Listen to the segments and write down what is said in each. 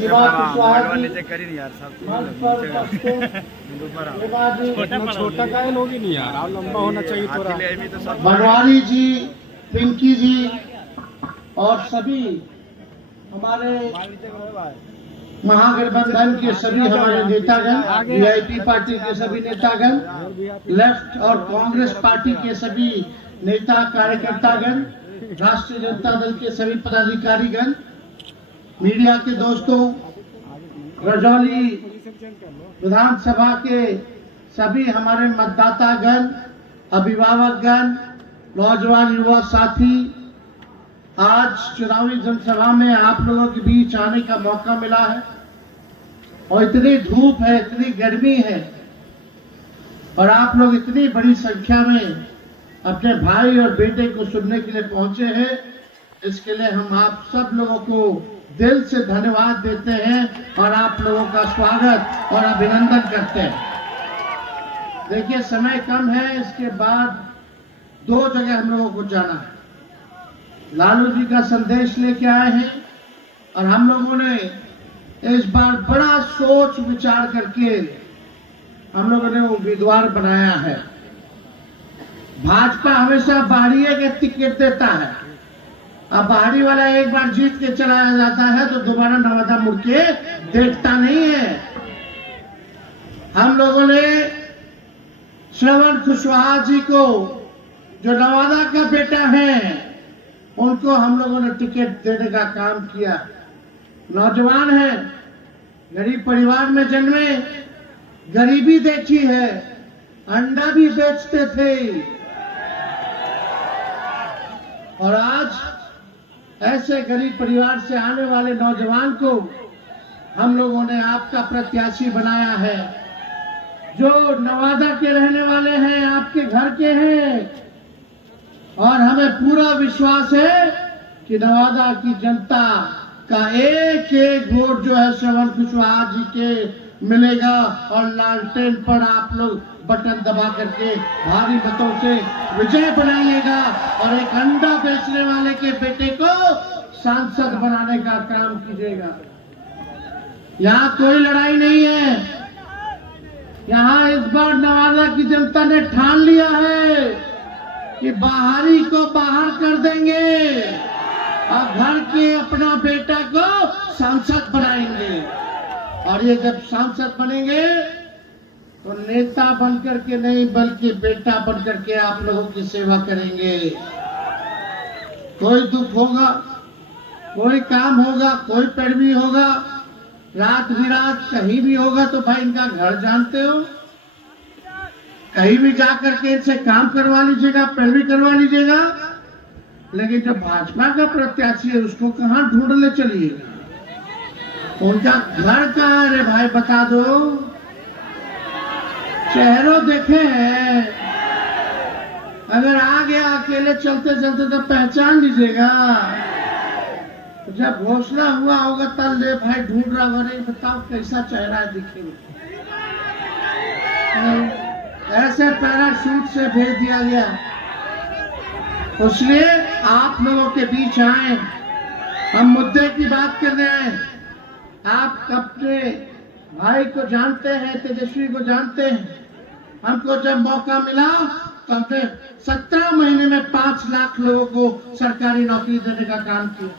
नीचे करी नहीं यार सब छोटा का लोग ही नहीं यार, और लंबा होना चाहिए थोड़ा। बनवारी जी, पिंकी जी और सभी हमारे महागठबंधन के सभी हमारे नेतागण, वीआईपी पार्टी के सभी नेतागण, लेफ्ट और कांग्रेस पार्टी के सभी नेता कार्यकर्तागण, राष्ट्रीय जनता दल के सभी पदाधिकारीगण, मीडिया के दोस्तों, रजौली विधानसभा के सभी हमारे मतदातागण, अभिभावकगण, नौजवान युवा साथी, आज चुनावी जनसभा में आप लोगों के बीच आने का मौका मिला है और इतनी धूप है, इतनी गर्मी है और आप लोग इतनी बड़ी संख्या में अपने भाई और बेटे को सुनने के लिए पहुंचे हैं। इसके लिए हम आप सब लोगों को दिल से धन्यवाद देते हैं और आप लोगों का स्वागत और अभिनंदन करते हैं। देखिए समय कम है, इसके बाद 2 जगह हम लोगों को जाना है। लालू जी का संदेश लेके आए हैं और हम लोगों ने इस बार बड़ा सोच विचार करके हम लोगों ने उम्मीदवार बनाया है। भाजपा हमेशा बाहरी के टिकट देता है, अब बाहरी वाला एक बार जीत के चलाया जाता है तो दोबारा नवादा मुड़ के देखता नहीं है। हम लोगों ने श्रवण कुशवाहा जी को, जो नवादा का बेटा है, उनको हम लोगों ने टिकट देने का काम किया। नौजवान है, गरीब परिवार में जन्मे, गरीबी देखी है, अंडा भी बेचते थे और आज ऐसे गरीब परिवार से आने वाले नौजवान को हम लोगों ने आपका प्रत्याशी बनाया है। जो नवादा के रहने वाले हैं, आपके घर के हैं और हमें पूरा विश्वास है कि नवादा की जनता का एक एक वोट जो है श्रवण कुशवाहा जी के मिलेगा और लालटेन पर आप लोग बटन दबा करके भारी मतों से विजय बनाइएगा और एक अंडा बेचने वाले के बेटे को सांसद बनाने का काम कीजिएगा। यहाँ कोई लड़ाई नहीं है, यहाँ इस बार नवादा की जनता ने ठान लिया है कि बाहरी को बाहर कर देंगे और घर के अपना बेटा को सांसद बनाएंगे। और ये जब सांसद बनेंगे तो नेता बनकर के नहीं बल्कि बेटा बनकर के आप लोगों की सेवा करेंगे। कोई दुख होगा, कोई काम होगा, कोई पैरवी होगा, रात बिरात कहीं भी होगा तो भाई इनका घर जानते हो, कहीं भी जा करके इनसे काम करवा लीजिएगा, पैरवी करवा लीजिएगा। लेकिन जो भाजपा का प्रत्याशी है उसको कहाँ ढूंढने चलिएगा, उनका घर कहाँ है रे भाई बता दो। चेहरों देखे हैं, अगर आ गया अकेले चलते चलते तो पहचान लीजिएगा, जब घोषणा हुआ होगा तब ले भाई ढूंढ रहा हो, नहीं बताओ कैसा चेहरा है दिखेगा। ऐसे पैराशूट से भेज दिया गया, इसलिए आप लोगों के बीच आए, हम मुद्दे की बात कर रहे हैं। आप अपने भाई को जानते हैं, तेजस्वी को जानते हैं। हमको जब मौका मिला तो हमने 17 महीने में 5 लाख लोगों को सरकारी नौकरी देने का काम किया।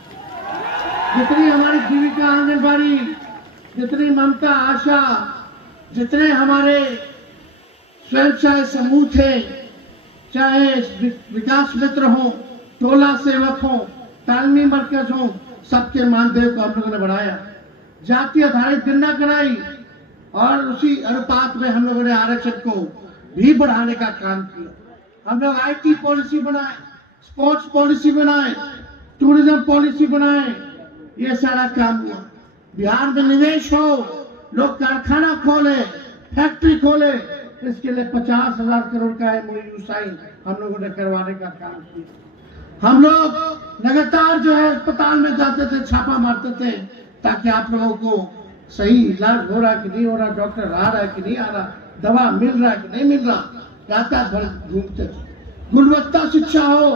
जितनी हमारी जीविका आंगनबाड़ी, जितनी ममता आशा, जितने हमारे स्वयं समूह थे, चाहे विकास मित्र हो, टोला सेवक हो, तालमी मरकज हो, सबके मानदेय को हम लोगों ने बढ़ाया, जाति आधारित गणना कराई और उसी अनुपात में हम लोगों ने आरक्षण को भी बढ़ाने का काम किया। हम लोग IT पॉलिसी बनाए, स्पोर्ट्स पॉलिसी बनाए, टूरिज्म पॉलिसी बनाए, ये सारा काम हुआ। बिहार में निवेश हो, लोग कारखाना खोले, फैक्ट्री खोले, इसके लिए 50,000 करोड़ का MOU साइन हम लोगों ने करवाने का काम किया। हम लोग लगातार जो है अस्पताल में जाते थे, छापा मारते थे ताकि आप लोगों को सही इलाज हो रहा कि नहीं हो रहा, डॉक्टर आ रहा है कि नहीं आ रहा, दवा मिल रहा है कि नहीं मिल रहा, रात भर घूमते थे। गुणवत्ता शिक्षा हो,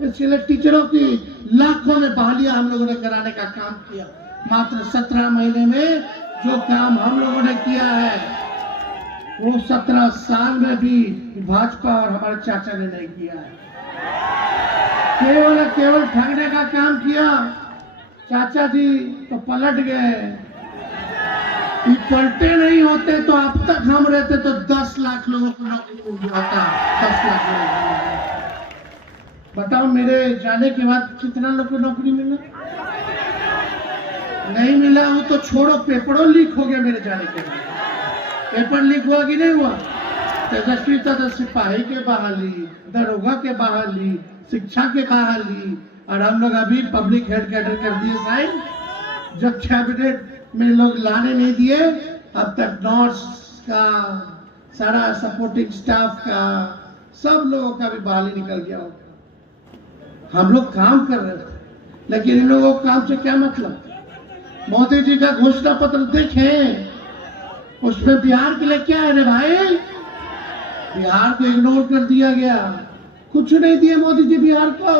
इसके लिए टीचरों की लाखों में बहालियां हम लोगों ने कराने का काम किया। मात्र 17 महीने में जो काम हम लोगों ने किया है वो 17 साल में भी भाजपा और हमारे चाचा ने नहीं किया है। केवल ठगने का काम किया। चाचा जी तो पलट गए। ये पलटे नहीं होते तो अब तक हम रहते तो 10 लाख लोगों को नौकरी मिल जाता। 10 लाख लोगों। बताओ मेरे जाने के बाद कितना लोग को नौकरी मिला? नहीं मिला। वो तो छोड़ो, पेपरों लीक हो गया मेरे जाने के बाद। पेपर लीक हुआ कि नहीं हुआ? तेजस्वी तो सिपाही के बहाली, दरोगा के बहाली, शिक्षा के बहाली, और हम लोग अभी पब्लिक हेल्थ कैडर कर दिए साइन। जब कैबिनेट में लोग लाने नहीं दिए, अब तक नर्स का, सारा सपोर्टिंग स्टाफ का, सब लोगों का भी बहाली निकल गया होगा। हम लोग काम कर रहे थे, लेकिन इन लोगों को काम से क्या मतलब? मोदी जी का घोषणा पत्र देखें, उसमें बिहार के लिए क्या है रे भाई? बिहार को इग्नोर कर दिया गया। कुछ नहीं दिए मोदी जी बिहार को,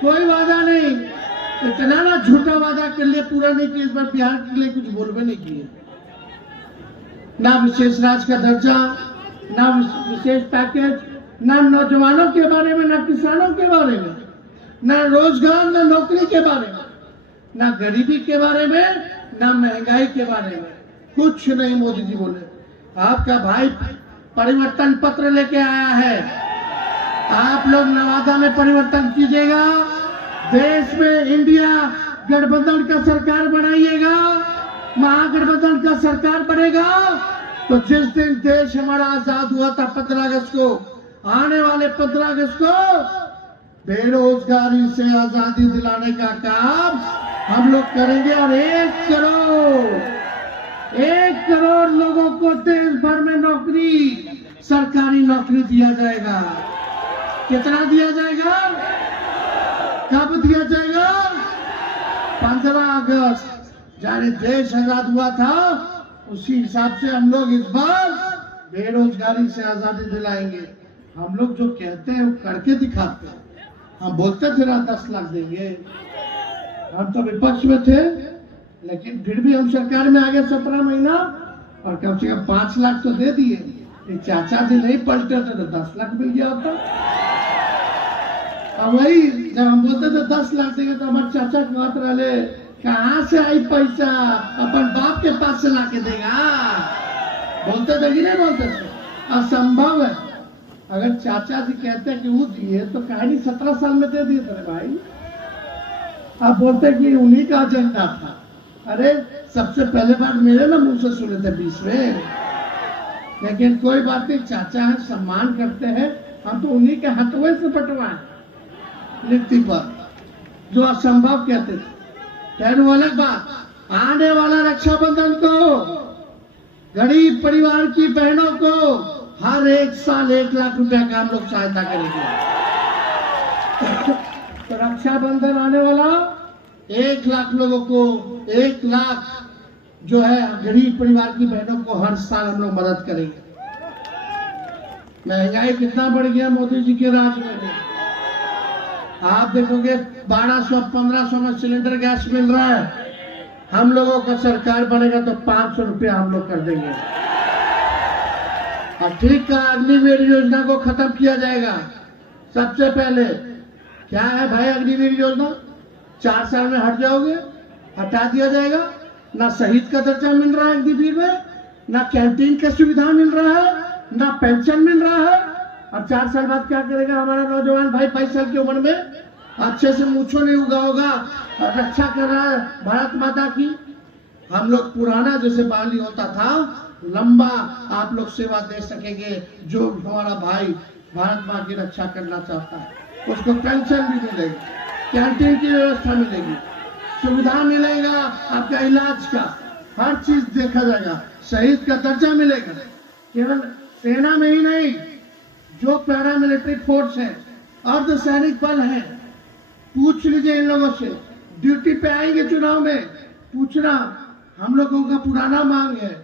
कोई वादा नहीं। इतना ना झूठा वादा कर लिया, पूरा नहीं किया। इस बार बिहार के लिए कुछ बोलबे नहीं किए। ना विशेष राज्य का दर्जा, ना विशेष पैकेज, ना नौजवानों के बारे में, ना किसानों के बारे में, ना रोजगार, ना नौकरी के बारे में, ना गरीबी के बारे में, ना महंगाई के बारे में। कुछ नहीं मोदी जी बोले। आपका भाई परिवर्तन पत्र लेके आया है। आप लोग नवादा में परिवर्तन कीजिएगा, देश में इंडिया गठबंधन का सरकार बनाइएगा, महागठबंधन का सरकार बनेगा। तो जिस दिन देश हमारा आजाद हुआ था 15 अगस्त को, आने वाले 15 अगस्त को बेरोजगारी से आजादी दिलाने का काम हम लोग करेंगे। और 1 करोड़ लोगों को देश भर में नौकरी, सरकारी नौकरी दिया जाएगा। कितना दिया जाएगा? कब दिया जाएगा? 15 अगस्त यानी देश आजाद हुआ था, उसी हिसाब से हम लोग इस बार बेरोजगारी से आजादी दिलाएंगे। हम लोग जो कहते हैं वो करके दिखाते हैं। हम बोलते थे ना 10 लाख देंगे, हम तो विपक्ष में थे, लेकिन फिर भी हम सरकार में आ गए 17 महीना, और कम से कम 5 लाख तो दे दिए। चाचा जी नहीं पलटे थे तो 10 लाख मिल गया होता। और वही जब हम बोलते थे 10 लाख देंगे तो हमारे चाचा कहते रहे, कहाँ से आई पैसा? अपन बाप के पास से ला के देगा। बोलते थे कि नहीं बोलते थे? असंभव है। अगर चाचा जी कहते कि वो दिए तो कहानी 17 साल में दे दिए थे भाई। आप बोलते कि उन्हीं का एजेंडा था। अरे सबसे पहले बार मेरे ना मुंह से सुने थे 20 में। लेकिन कोई बात नहीं, चाचा है, सम्मान करते हैं। हम तो उन्हीं के हथवे से बंटवाए नियुक्ति पर, जो असंभव कहते थे। कहने वाला बात, आने वाला रक्षाबंधन को गरीब परिवार की बहनों को हर 1 साल 1 लाख रुपया का हम लोग सहायता करेंगे। तो रक्षाबंधन आने वाला, 1 लाख लोगों को 1 लाख जो है गरीब परिवार की बहनों को हर साल हम लोग मदद करेंगे। महंगाई कितना बढ़ गया मोदी जी के राज में। आप देखोगे 1200-1500 में सिलेंडर गैस मिल रहा है। हम लोगों का सरकार बनेगा तो 500 रुपया हम लोग कर देंगे। और ठीक है, अग्निवीर योजना को खत्म किया जाएगा। सबसे पहले क्या है भाई अग्निवीर योजना? 4 साल में हट जाओगे, हटा दिया जाएगा। ना शहीद का दर्जा मिल रहा है अग्निवीर में, ना कैंटीन की सुविधा मिल रहा है, ना पेंशन मिल रहा है। और 4 साल बाद क्या करेगा हमारा नौजवान भाई? 22 साल की उम्र में अच्छे से मूछो नहीं उगा होगा, रक्षा कर रहा है भारत माता की। हम लोग पुराना जैसे बाली होता था, लंबा आप लोग सेवा दे सकेंगे। जो हमारा भाई भारत माँ की रक्षा करना चाहता है उसको पेंशन भी मिलेगी, कैंटीन की व्यवस्था मिलेगी, सुविधा मिलेगा, आपका इलाज का हर चीज देखा जाएगा, शहीद का दर्जा मिलेगा। केवल सेना में ही नहीं, जो पैरामिलिट्री फोर्स है, अर्धसैनिक बल है, पूछ लीजिए इन लोगों से। ड्यूटी पे आएंगे चुनाव में, पूछना हम लोगों का पुराना मांग है